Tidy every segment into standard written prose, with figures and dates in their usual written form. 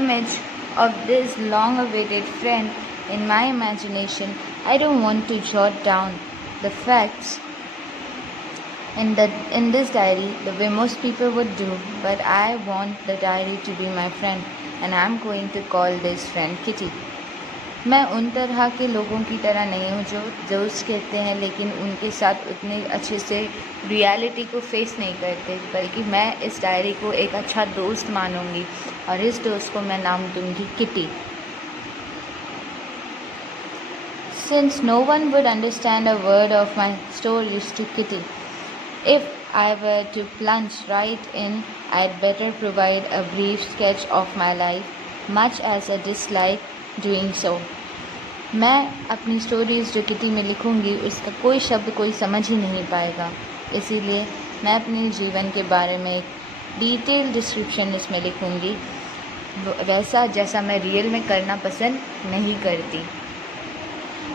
image of this long-awaited friend in my imagination. I don't want to jot down the facts in this diary the way most people would do, but I want the diary to be my friend, and I'm going to call this friend Kitty. मैं उन तरह के लोगों की तरह नहीं हूँ जो दोस्त कहते हैं लेकिन उनके साथ उतने अच्छे से रियलिटी को फेस नहीं करते, बल्कि मैं इस डायरी को एक अच्छा दोस्त मानूंगी और इस दोस्त को मैं नाम दूंगी kitty. Since no one would understand a word of my stories to Kitty, if I were to plunge right in, I'd better provide a brief sketch of my life, much as I dislike doing so. मैं अपनी stories जो kitty में लिखूंगी उसका कोई शब्द कोई समझ ही नहीं पाएगा, इसीलिए मैं अपने जीवन के बारे में एक डिटेल डिस्क्रिप्शन इसमें लिखूंगी, वैसा जैसा मैं रियल में करना पसंद नहीं करती.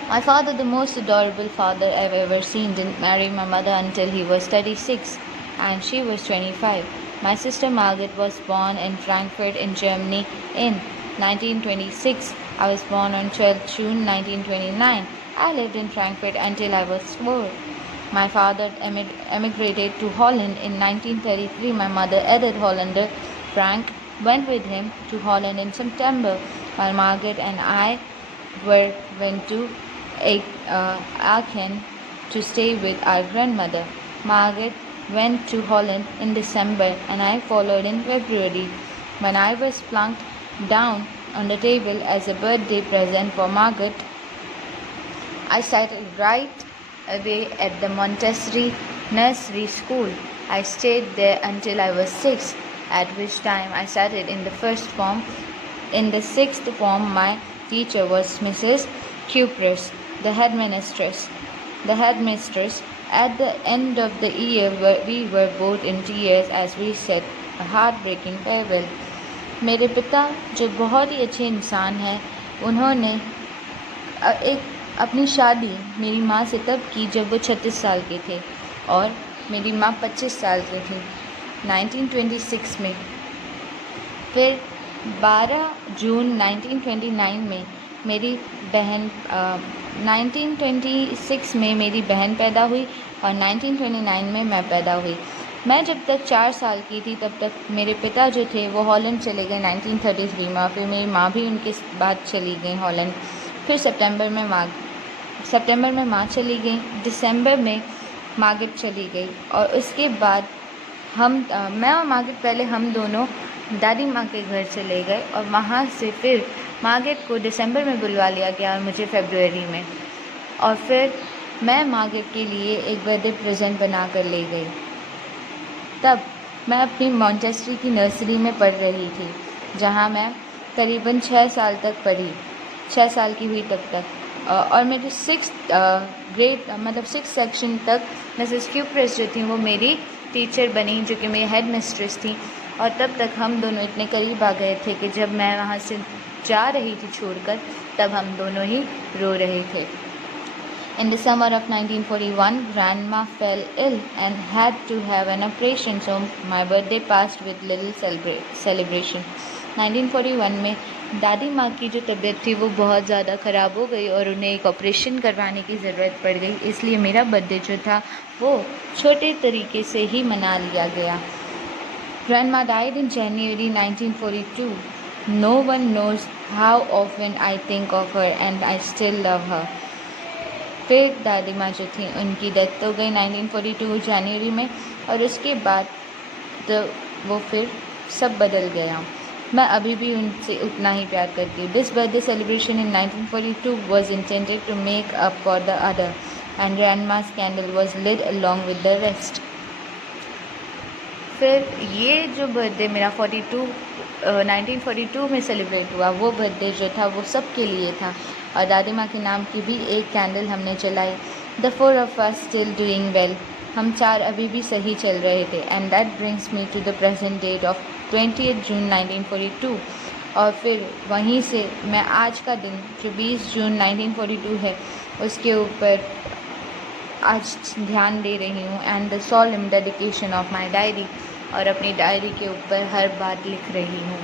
My father, the most adorable father I've ever seen, didn't marry my mother until he was 36 and she was 25. My sister Margaret was born in Frankfurt in Germany in 1926. I was born on 12th June 1929. I lived in Frankfurt until I was 4. My father emigrated to Holland in 1933. My mother, Edith Hollander Frank, went with him to Holland in September, while Margaret and I went to Aachen to stay with our grandmother. Margaret went to Holland in December and I followed in February. When I was plunked down on the table as a birthday present for Margaret, I started right away at the Montessori nursery school. I stayed there until I was 6, at which time I started in the first form. In the sixth form, my teacher was Mrs. Cupress, the headmistress. At the end of the year, we were both in tears as we said a heartbreaking farewell. मेरे पिता जो बहुत ही अच्छे इंसान हैं, उन्होंने अपनी शादी मेरी माँ से तब की जब वो 36 साल के थे और मेरी माँ 25 साल की थी 1926 में. फिर 12 जून 1929 में मेरी बहन 1926 में मेरी बहन पैदा हुई और 1929 में मैं पैदा हुई. मैं जब तक 4 साल की थी तब तक मेरे पिता जो थे वो हॉलैंड चले गए 1933 में, फिर मेरी माँ भी उनके बाद चली गई हॉलैंड. फिर सितंबर में माँ चली गई, दिसंबर में मार्गरेट चली गई और उसके बाद मैं और मार्गरेट पहले हम दोनों दादी माँ के घर चले गए और वहाँ से फिर मार्गरेट को दिसंबर में बुलवा लिया गया और मुझे फरवरी में. और फिर मैं मार्गरेट के लिए एक बर्थडे प्रेजेंट बना कर ले गई. तब मैं अपनी मॉन्टेसरी की नर्सरी में पढ़ रही थी, जहाँ मैं करीबन 6 साल तक पढ़ी, 6 साल की हुई तब तक. और मेरे 6th ग्रेड मतलब 6th सेक्शन तक मिसेस क्यूप्रेस जो थी वो मेरी टीचर बनी, जो कि मेरी हेड मिस्ट्रेस थी. और तब तक हम दोनों इतने करीब आ गए थे कि जब मैं वहाँ से जा रही थी छोड़कर, तब हम दोनों ही रो रहे थे. In the summer of 1941, Grandma fell ill and had to have an operation, so my birthday passed with little celebration. 1941 में दादी माँ की जो तबीयत थी वो बहुत ज़्यादा ख़राब हो गई और उन्हें एक ऑपरेशन करवाने की ज़रूरत पड़ गई, इसलिए मेरा बर्थडे जो था वो छोटे तरीके से ही मना लिया गया. Grandma died in January 1942. No one knows how often I think of her and I still love her. फिर दादी माँ जो थी उनकी डेथ हो गई 1942 जनवरी में और उसके बाद तो वो फिर सब बदल गया. मैं अभी भी उनसे उतना ही प्यार करती हूँ. This birthday celebration in 1942 was intended to make up for the other and grandma's candle was lit along with the rest. फिर ये जो बर्थडे मेरा 1942 में सेलिब्रेट हुआ, वो बर्थडे जो था वो सबके लिए था और दादी माँ के नाम की भी एक कैंडल हमने जलाई. The 4 of us still doing well. हम 4 अभी भी सही चल रहे थे. And that brings me to the present date of 20th June 1942. और फिर वहीं से मैं आज का दिन जो 20 जून 1942 है उसके ऊपर आज ध्यान दे रही हूँ. And the solemn dedication of my diary, और अपनी डायरी के ऊपर हर बात लिख रही हूँ.